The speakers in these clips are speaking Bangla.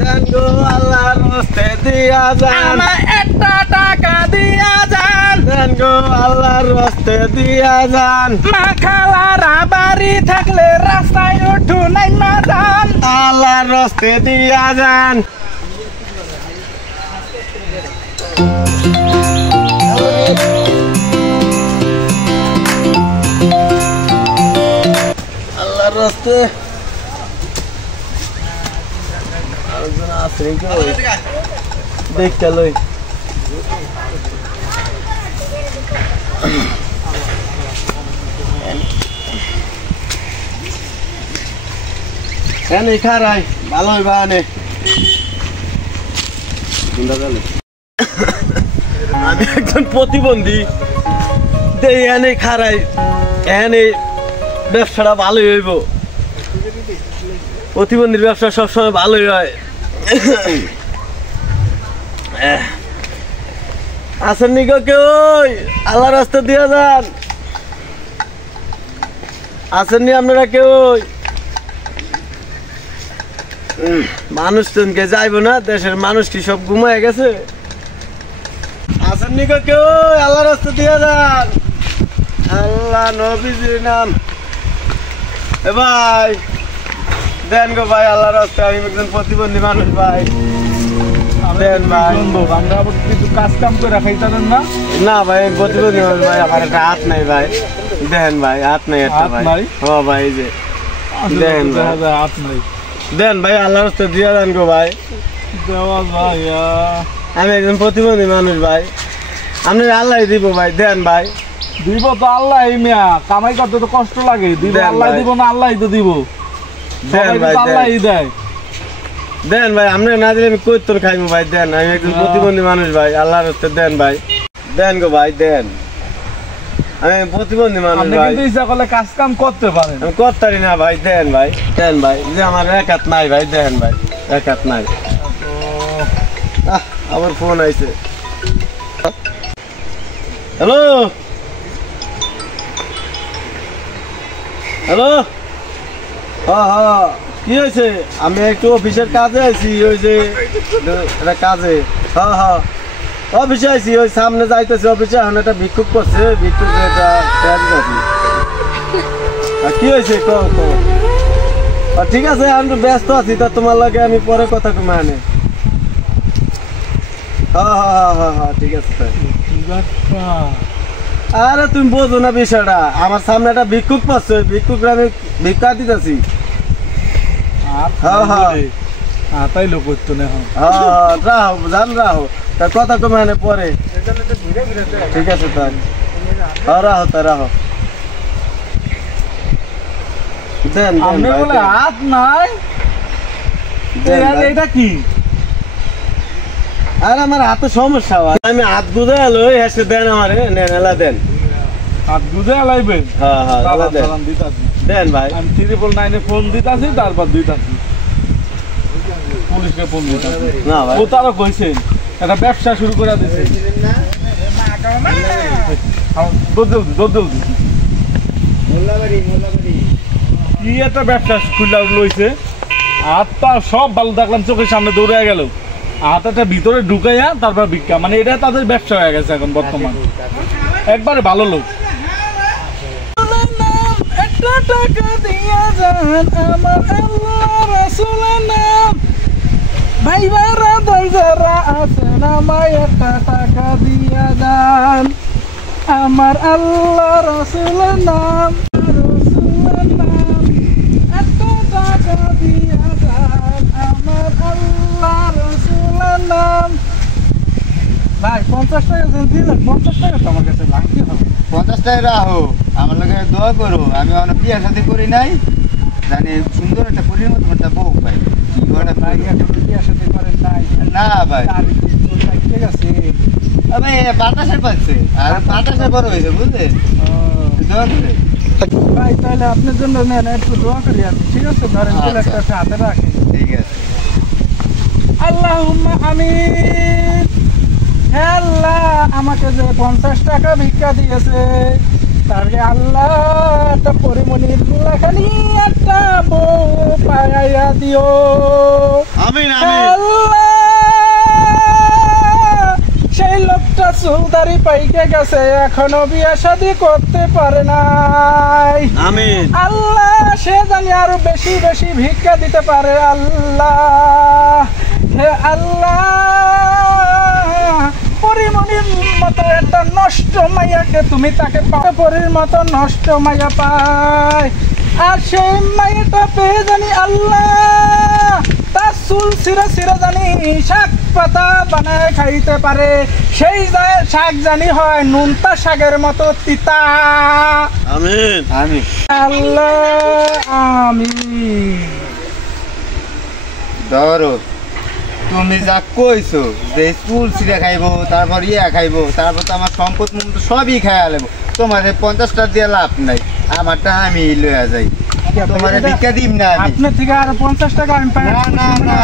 দেন গো আল্লাহর রাস্তে দিয়া যান আমার একটা টাকা দিয়া যান দেন গো আল্লাহর রাস্তে দিয়া যান মা খালারা বাড়ি থাকলে রাস্তায় উঠু নাই মা যান আল্লাহর রাস্তে দিয়া যান আল্লাহর রাস্তে দেখ চলো এনে খারাই ভালোই বানে আমি একজন প্রতিবন্ধী এনে খারাই এনে ব্যবসাটা ভালোই হইব প্রতিবন্ধীর ব্যবসা সবসময় ভালোই হয় আসেন নি গো কেউ আল্লাহ রাস্তা দিয়া যান আসেননি আপনারা কেউ মানুষ টনকে যাইব না দেশের মানুষ কি সব ঘুমায় গেছে আসেননি গো কেউ আল্লাহ রাস্তা দিয়া যান আল্লাহ নবীজির নাম এ ভাই দেন গো ভাই আল্লাহ রাস্তা আমি একজন প্রতিবন্ধী মানুষ ভাই দেন ভাই আমরা আবার কিছু কাজ কাম করে খাইতাম না না ভাই প্রতিবন্ধী মানুষ ভাই আমার একটা হাত নাই ভাই দেন ভাই হাত নাই একটা ভাই ও ভাই যে দেন ভাই হাত নাই দেন ভাই আল্লাহ রাস্তা দিয়া দেন গো ভাই দেওয়া ভাইয়া আমি একজন প্রতিবন্ধী মানুষ ভাই আপনি আল্লাহ দিব ভাই দেন ভাই দিব তো আল্লাহ মিয়া কামাই করতে তো কষ্ট লাগে দিব আল্লাহ দিব না আল্লাহ তো দিব দেন ভাই আল্লাহ দেয় দেন ভাই আপনি না দিলে আমি কই তোর খাইবো ভাই দেন আমি একজন প্রতিবন্ধী মানুষ ভাই আল্লাহর রাস্তা দেন ভাই দেন গো ভাই দেন আমি প্রতিবন্ধী মানুষ ভাই আপনি ইচ্ছা করলে কাজ কাম করতে পারেন আমি করতারি না ভাই দেন ভাই যে আমার এক হাত নাই ভাই দেন ভাই এক হাত নাই আমার ফোন আইছে হ্যালো হ্যালো হ্যাঁ কি হয়েছে আমি একটু অফিসের কাজে আছি ওই যে একটা কাজে হ্যাঁ অফিসে আছি ওই সামনে যাইতেছি অফিসে এখন একটা ভিক্ষুক করছে ভিক্ষুক কি হয়েছে ঠিক আছে আমি তো ব্যস্ত আছি তা তোমার লাগে আমি পরে কথা কমে আনে হ্যাঁ ঠিক আছে আরে তুমি বোঝো না বিষয়টা আমার সামনে একটা ভিক্ষুক পাচ্ছে ভিক্ষুক আমি ভিক্ষা দিতেছি তাই লোক করতো না রাহো জান রাহো তা কথা কমে আনে পরে ঠিক আছে তাই রাহো তা রাহো দেন আপনি বলে হাত নাই এটা কি আর আমার হাতে সমস্যা হয় আমি হাত গুঁজে এলো হেসে দেন আমারে নেলা দেন হাত গুঁজে এলাইবেন দেন ভাই আমি 999 ফোন দিতাছি তারপর দিতাছি পুলিশকে ফোন দিতাছি না ভাই ও তারা কইছেন একটা ব্যবসা শুরু করে দিছে কি একটা ব্যবসা খুলে লইছে হাত পা সব ভালো দেখলাম চোখের সামনে দৌড়ে গেল হাতটা ভিতরে ঢুকাইয়া তারপর ভিক্ষা মানে এটা তাদের ব্যবসা হয়ে গেছে এখন বর্তমান একবারে ভালো লোক টাকা দিয়া যান আমার আল্লাহ রাসূলের নাম ভাই বারাদার যারা আছেন আমায় একটা টাকা দিয়া যান আমার আল্লাহ রাসূলের নাম একটা টাকা দিয়া যান আমার আল্লাহ রাসূলের নাম ভাই 50 টাকা দিলেন 50 টাকা তো আমার কাছে লাগবে 50 টাকা রাখো আমার লগে দোয়া করো আমি অনেক বিয়ে শাদী করি নাই জানি সুন্দর একটা পরির মতো একটা বউ পাই ভাই একটা বিয়ে শাদী করেন নাই না ভাই ঠিক আছে আমি বাতাসে পাচ্ছে আর বাতাসে বড় হয়েছে বুঝলেন দোয়া করে ভাই তাহলে আপনার জন্য নেন একটু দোয়া করি আমি ঠিক আছে ধরেন একটা হাতে রাখি ঠিক আছে আল্লাহুম্মা আমিন হে আল্লাহ আমাকে যে 50 টাকা ভিক্ষা দিয়েছে তারকে আল্লাহ একটা পরিমণির খালি একটা বউ পাইয়া দিও। আমিন আমিন। আল্লাহ সেই লোকটা চুলদারি পাইকে গেছে, এখনো বিয়ে শাদী করতে পারে নাই। আমিন। আল্লাহ সে জানি আরো বেশি বেশি ভিক্ষা দিতে পারে। আল্লাহ হে আল্লাহ পরিমণির মতো একটা নষ্ট মাইয়াকে তুমি তাকে পরির মতো নষ্ট মাইয়া পায়, আর সেই মাইয়াটা পেয়ে জানি আল্লাহ তার চুল ছিঁড়ে ছিঁড়ে জানি শাক পাতা বানায় খাইতে পারে, সেই শাক জানি হয় নুনতা শাকের মতো তিতা। আমিন আমিন। আল্লাহ আমিন। ধরো তুমি যা কইছো যে চুল ছিঁড়ে খাইবো, তারপর খাইবো, তারপর তো আমার সম্পদ সবই খাইয়া লেবো, তোমার 50টা দিয়ে লাভ নাই, আমারটা আমি লইয়া যাই, তোমার ভিক্ষা দিম না আমি। আপনার থেকে আর 50 টাকা আমি পাই না না না,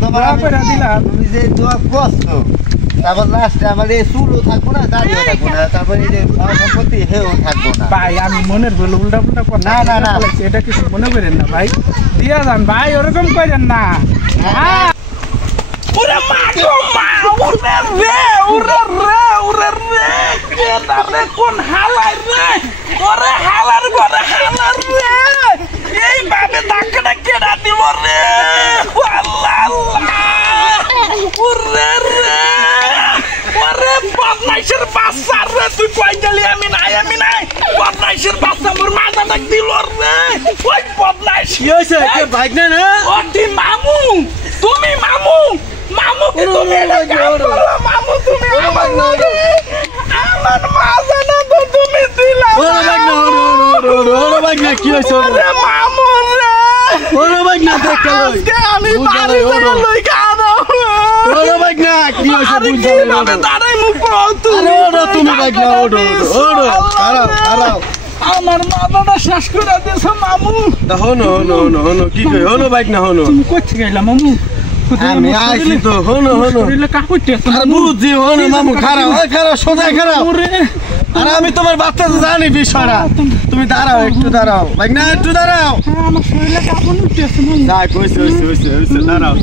তোমার দিলাম তুমি যে দোয়া করছো, তারপর লাস্টে আমার এই চুলও থাকবো না, দাড়িও থাকবো না, তারপর এই যে সম্পত্তি হেও থাকবো না। ভাই আমি মনের ভুল উল্টা পুল্টা কথা না, না, না। এটা কিছু মনে করেন না ভাই, দিয়া যান ভাই, ওরকম করেন না। ওরে মা গো মা, ওরে রে, ওরে রে, ওরে রে, কেডা রে, কোন হালাই রে, ওরে হালার ঘরে হালার রে, এই ভাবে ধাক্কাটা কেডা দিল রে, আল্লাহ আল্লাহ, ওরে রে, ওরে বদমাইশের বাচ্চা রে, তুই কই গেলি? আমি নাই, বদমাইশের বাচ্চা মোর মাথাটা দিল রে, ওই বদমাইশ। কি হয়েছে? বাইক না না? ওটি মামু, তুমি মামু, মামু কি তুমি এটা কাম করলা? মামু তুমি আমার মাথা না তো তুমি দিলা। ওরে বাইক না, ওরে বাইক না, কি হয়েছে? ওরে মামু রে, ওরে বাইক না, দেখতে লই। আজকে আমি বাড়ি থেকে লই খাবো। ওরে বাইক না, কি হয়েছে? আরে বুঝ কিভাবে দাঁড়াই মুখ পাও তুমি? ওরে তুমি বাইক না, ওরে খারাপ খারাপ। আমার মাথাটা শেষ করে দিয়েছো মামু। হনো হনো হনো হনো, কি কই? হনো বাইক না, হনো। তুমি কোথায় গেলা মামু? আমি আইছি তো, হনো হনো। শরীরে কাপড় আছে আর বুঝছি, হনো মামু, খারাপ, ওই খারাপ, সোজা খারাপ। ওরে আর আমি তোমার বাচ্চা তো জানি বিষয়টা। তুমি দাঁড়াও, একটু দাঁড়াও বাইক না, একটু দাঁড়াও। আমার শরীরে কাপড় আছে মামু। না, কইছে হইছে, দাঁড়াও।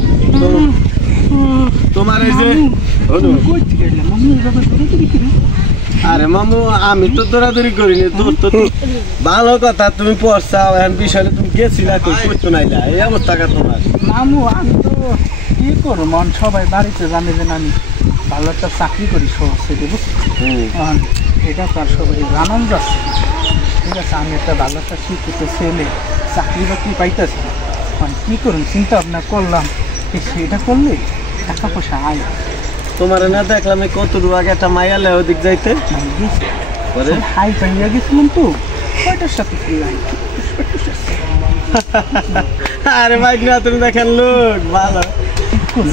তোমার এই যে হনো। কোথায় গেলা মামু? বাবা দৌড়াদৌড়ি করে। আরে মামু, আমি তো দৌড়াদৌড়ি করিনি, তোর তো ভালো কথা, তুমি পড়ছাও, এখন বিষয়টা তুমি গেছিলা, কই করতো নাইলা, এই অবস্থাটা তোমার। মামু আমি তো কি করবো, মন সবাই বাড়িতে জানে যে আমি ভালো একটা চাকরি করি সহজে, বুঝছি। এটা তো আর সবাই জানান যাচ্ছে, ঠিক আছে। আমি একটা ভালো একটা শিক্ষিত ছেলে, চাকরি বাকরি পাইতেছি, মানে কী করুন চিন্তা ভাবনা করলাম, সেটা করলে টাকা পয়সা আয়। তোমার না দেখলাম কত দূর আগে একটা মাইয়ালে ওদিক যাইতে পরে হাই পাইয়া গেছিলাম তো, কয়টার সাথে আরে বাইক না, তুমি দেখেন লোক ভালো,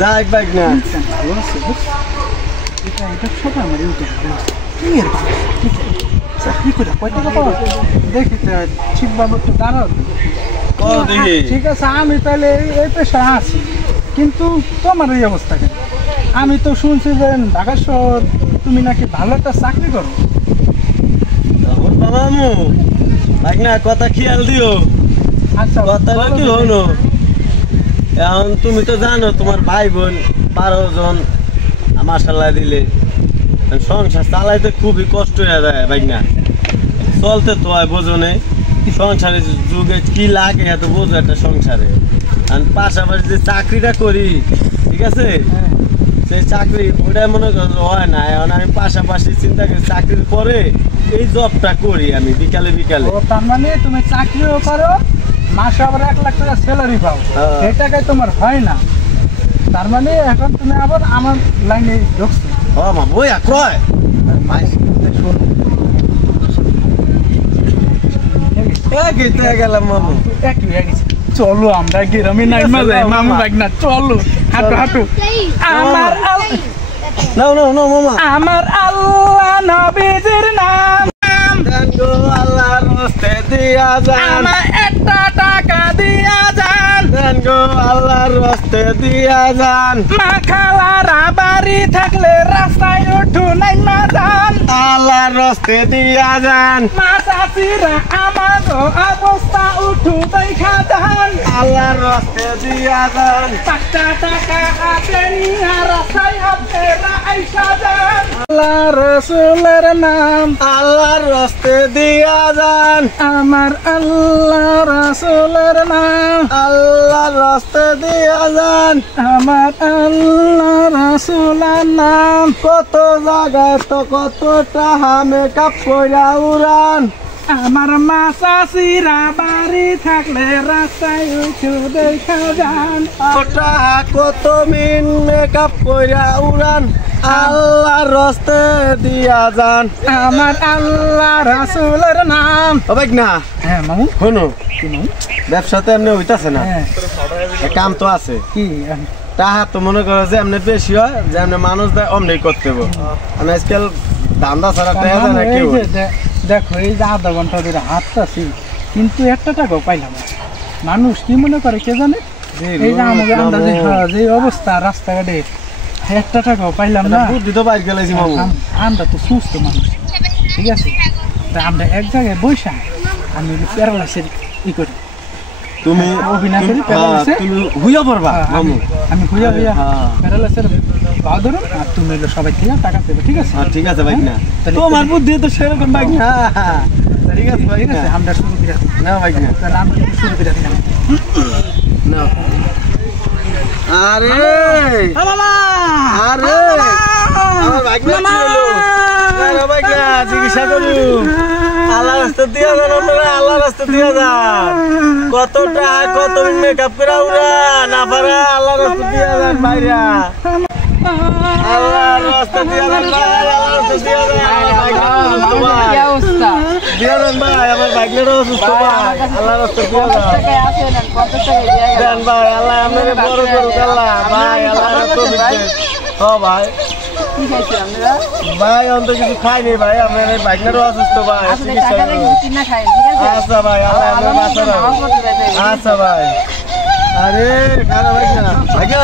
যাই বাইক না। ভালো আছে এটা এটা সব আমার চাকরি করে কয় টাকা পাওয়া দেখি ঠিকভাবে একটু দাঁড়াও। দেখি ঠিক আছে, আমি তাহলে এই পেশা আছি, কিন্তু তোমার এই অবস্থা কেন? আমি তো শুনছি যে ঢাকা শহর তুমি নাকি ভালো একটা চাকরি করো। মামু বাইক না, কথা খেয়াল দিও। আচ্ছা কথা কি হলো, এখন তুমি তো জানো তোমার ভাই বোন 12 জন মাশাআল্লাহ দিলে, সংসার চালাইতে খুবই কষ্ট হয়ে যায় বাইক না, চলতে তো হয় বোঝনে, সংসারে যুগে কি লাগে এত বোঝো একটা সংসারে। আর পাশাপাশি যে চাকরিটা করি, ঠিক আছে, সেই চাকরি ওটাই মনে করো হয় না, এখন আমি পাশাপাশি চিন্তা করি চাকরির পরে এই জবটা করি আমি বিকালে বিকালে। তার মানে তুমি চাকরিও করো, মাসে আবার 1 লাখ টাকা স্যালারি পাও, এই টাকায় তোমার হয় না, তার মানে এখন তুমি আবার আমার লাইনে ঢুকছো। ও মা বইয়া ক্রয় গেলাম মামু, চলো আমরা গ্রামে নাই যাই মামু ভাই না, চলো হাঁটু হাঁটু। আমার আমার আল্লাহ নবীজির নাম, আল্লাহর রাস্তায় দিয়া যান। আমার একটা টাকা দিয়া যান দেন গো আল্লাহর রাস্তে দিয়া যান মা খালারা বাড়ি থাকলে রাস্তায় উঠু নাই মা যান আল্লাহর রাস্তে দিয়া যান মা চাচিরা আমার অবস্থা উঠু দেখা যান আল্লাহর রাস্তে দিয়া যান 5টা টাকা হাতে নিয়ে রাস্তায় আপনারা আইসা যান আল্লাহ রসুলের নাম আল্লাহর রাস্তে দিয়া যান আমার আল্লাহ রসুলের নাম আল্লাহর রাস্তে দিয়া যান আমার আল্লাহ রসুলের নাম কত জায়গায় তো কত টাকা মেকআপ কইরা উড়ান আমার মা চাচিরা বাড়ি থাকলে রাস্তায় উঠু দেখা যান টাকা কত মিন মেকআপ কইরা উড়ান আল্লাহর রাস্তে দিয়া যান আমার আল্লাহ রসুলের নাম ও ভাই না হ্যাঁ মামু শোনো কি মামু ব্যবসাতে এমনি হইতাছে না হ্যাঁ কাম তো আছে কি টাকা তো মনে করো যে এমনি বেশি হয় যে এমনি মানুষ দেয় অমনি করতে হবে মানে আজকাল ধান্দা ছাড়া টাকা দেয় না কেউ দেখো এই যে আধা ঘন্টা ধরে হাঁটতাছি কিন্তু একটা টাকাও পাইলাম না। মানুষ কি মনে করে কে জানে এই যে আমাদের আমরা যে অবস্থা রাস্তাঘাটে একটা টাকাও পাইলাম না বুদ্ধি তো বাইর গেলাইছি মামু আমরা তো সুস্থ মানুষ ঠিক আছে তা আমরা এক জায়গায় বৈশা আমি প্যারালাইসের ই করি তুমি অভিনয় করি প্যারালাইসে তুমি হুইয়া পড়বা মামু আমি হুইয়া হুইয়া হ্যাঁ। প্যারালাইসের পা ধরুন আর তুমি হলো সবাই থেকে টাকা দেবে ঠিক আছে ঠিক আছে ভাই না তাহলে- তোমার বুদ্ধি তো সেরকম ভাই না ঠিক আছে ভাই ঠিক আছে না আমরা শুরু করে দিই। না ভাই না তাহলে আমি কিন্তু শুরু করে দিলাম না আরে মামা আরে আমার ভাই না কি হলো আরে ভাই না চিকিৎসা করু আল্লাহ রাস্তা দিয়া যান আপনারা আল্লাহ রাস্তা দিয়া যান কত টাকা কত মেকআপ করে উড়া না পারে আল্লাহ রাস্তা দিয়া যান ভাইরা আল্লাহ রাস্তা দিয়া যান ভাই আল্লাহ রাস্তা দিয়া যান দিয়া যান ভাই আমার ভাগ্নেরও অসুস্থ ভাই আল্লাহ রাস্তা দিয়া যান দেন ভাই আল্লাহ আমাদের বড় করুক আল্লাহ ভাই আল্লাহ রাস্তা দিচ্ছে ও ভাই ভাই অন্ত কিছু খাইনি ভাই আমার ভাগ্নেরও অসুস্থ ভাই চিকিৎসা করুন। আচ্ছা ভাই আল্লাহ আমার বাঁচা রাখো। আচ্ছা ভাই আরে খারাপ ভাই না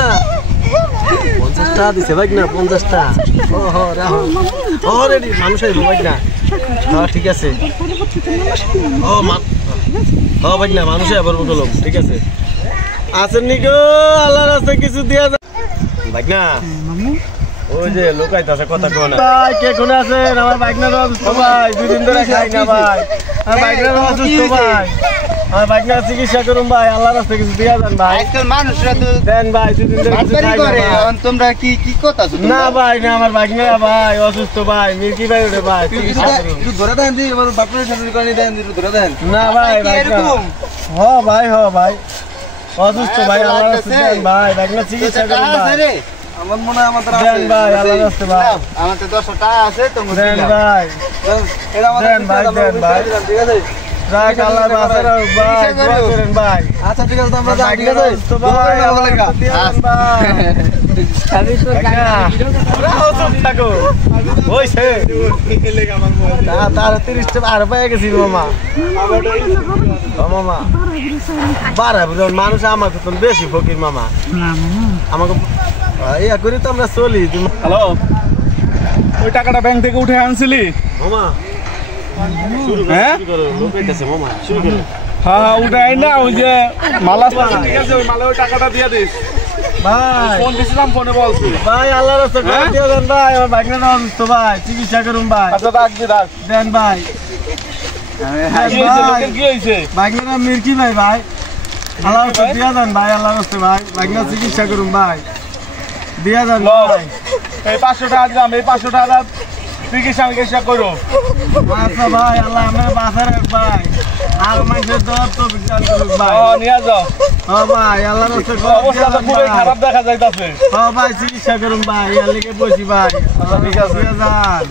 50 টাকা দিছে ভাই না 50 টাকা ও হো রাহো ও রেডি মানুষ আইবো ভাই না হ্যাঁ ঠিক আছে ও মা ও ভাই না মানুষ আইবার বলো ঠিক আছে আছেন নিগো আল্লাহর রাস্তায় কিছু দিয়া ভাই না ওই যে লোকাইতাছে কথা কোন ভাই কে কোন আছেন আমার বাইকনার অসুস্থ ভাই 2 দিন ধরে খাই না ভাই আমার বাইকনার অসুস্থ ভাই আমার বাইকনার চিকিৎসা করুন ভাই আল্লাহর রাস্তায় কিছু দিয়া দেন ভাই আজকাল মানুষরা তো দেন ভাই 2 দিন ধরে কিছু বাটপারি খাই না করে ভাই। এখন তোমরা কি করতাছো না ভাই না আমার বাইকনার ভাই অসুস্থ ভাই মির্কি ভাই ওরে ভাই চিকিৎসা করুন ধরে দেন দি আমার বাপরে সামনে করে দেন ধরে দেন না ভাই বাইকনা হ ভাই অসুস্থ ভাই আল্লাহর রাস্তায় দেন ভাই বাইকনার চিকিৎসা করুন ভাই আমার মনে হয় আমাদের দেন ভাই আল্লাহর রাস্তায় ভাই আমাদের 10 টাকা আছে তোমরা দেন ভাই এটা আমাদের দেন ভাই দেন ভাই ঠিক আছে রাখ আল্লাহ বাঁচা রাখুক ভাই দোয়া করেন ভাই আচ্ছা ঠিক আছে আমরা যাই ঠিক ঠিক আছে আছে ভাই আল্লাহ রাস্তায় দেন ভাই তার 30 টাকা আর পেয়ে গেছি মামা মামা বারা বুঝুন মানুষ আমাকে তো বেশি ফকির মামা আমাকে ইয়া করি তো আমরা চলি হ্যালো ওই টাকাটা ব্যাংক থেকে উঠে আনছিলি মামা হ্যাঁ মামা শুরু করো হ্যাঁ উঠে আই না ওই যে মালা ঠিক আছে ওই মালে ওই টাকাটা দিয়ে দিস ভাই ফোন দিছিলাম ফোনে বলছি ভাই আল্লাহ রাস্তা করে দিয়ে দেন ভাই আমার ভাগ্নে অসুস্থ ভাই চিকিৎসা করুন ভাই আচ্ছা রাখবি রাখ দেন ভাই কি হয়েছে লোকের কি হয়েছে ভাগ্নেরা মির্কি ভাই ভাই আল্লাহ রাস্তা দিয়া দেন ভাই আল্লাহ রাস্তা ভাই ভাগ্নে চিকিৎসা করুন ভাই দিয়া দেন ভাই এই 500 টাকা দিলাম এই 500 টাকা চিকিৎসা করো আচ্ছা ভাই আল্লাহ আমার বাঁচা রাখ ভাই আর মানুষের দর তো বিজ্ঞান করুক ভাই নিয়ে যাও ও ভাই আল্লাহ রাস্তা অবস্থা তো পুরো খারাপ দেখা যাইতাছে ও ভাই চিকিৎসা করুন ভাই ইয়ার লেগে বসি ভাই ঠিক আছে যান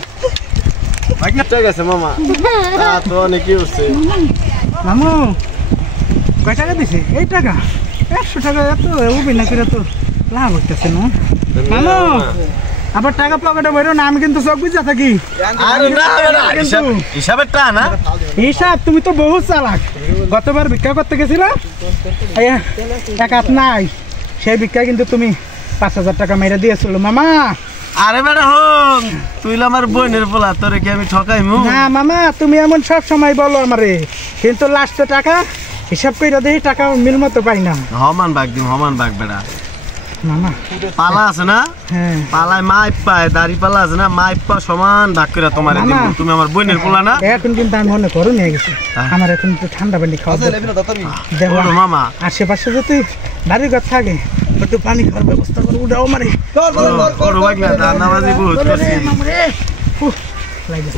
ভাগ্নে ঠিক আছে মামা তো অনেকই হচ্ছে মামু কয় টাকা দিছে এই টাকা 100 টাকা এত অভিনয় করে তো লাভ হইতেছে না মামু আবার টাকা পকেটে বেরো না, আমি কিন্তু সব বুঝা থাকি। আরে না হিসাবের টা না হিসাব তুমি তো বহুত চালাক। গতবার ভিক্ষা করতে গেছিলা, এক হাত নাই, সেই ভিক্ষা কিন্তু তুমি 5,000 টাকা মেরে দিয়েছিল মামা। আরে বেটা হন তুই আমার বোনের পোলা, তোরে কি আমি ঠকাইমু? না মামা, তুমি এমন সব সময় বলো আমারে, কিন্তু লাস্টে টাকা হিসাব করে দেই, টাকা মিল মতো পাই না হমান বাগ দিম, হমান বাগ বেটা। মামা পালা আছে না, হ্যাঁ পালায় মাইপ পায়, দাড়ি পালা আছে না, মাইপ পা সমান ভাগ করে তোমার দিব। মামা। তুমি আমার বোনের পোলা না? এখন কিন্তু আমি মনে করো নিয়ে গেছি, হ্যাঁ। আমার এখন একটু ঠান্ডা পানি খাওয়া দেখো ওরে মামা আশেপাশে যদি বাড়ির ঘর থাকে একটু পানি খাওয়ার ব্যবস্থা করো, উঠাও মারে ওরে ভাগ না দান্নাবাজি বহুত করছি। লাগে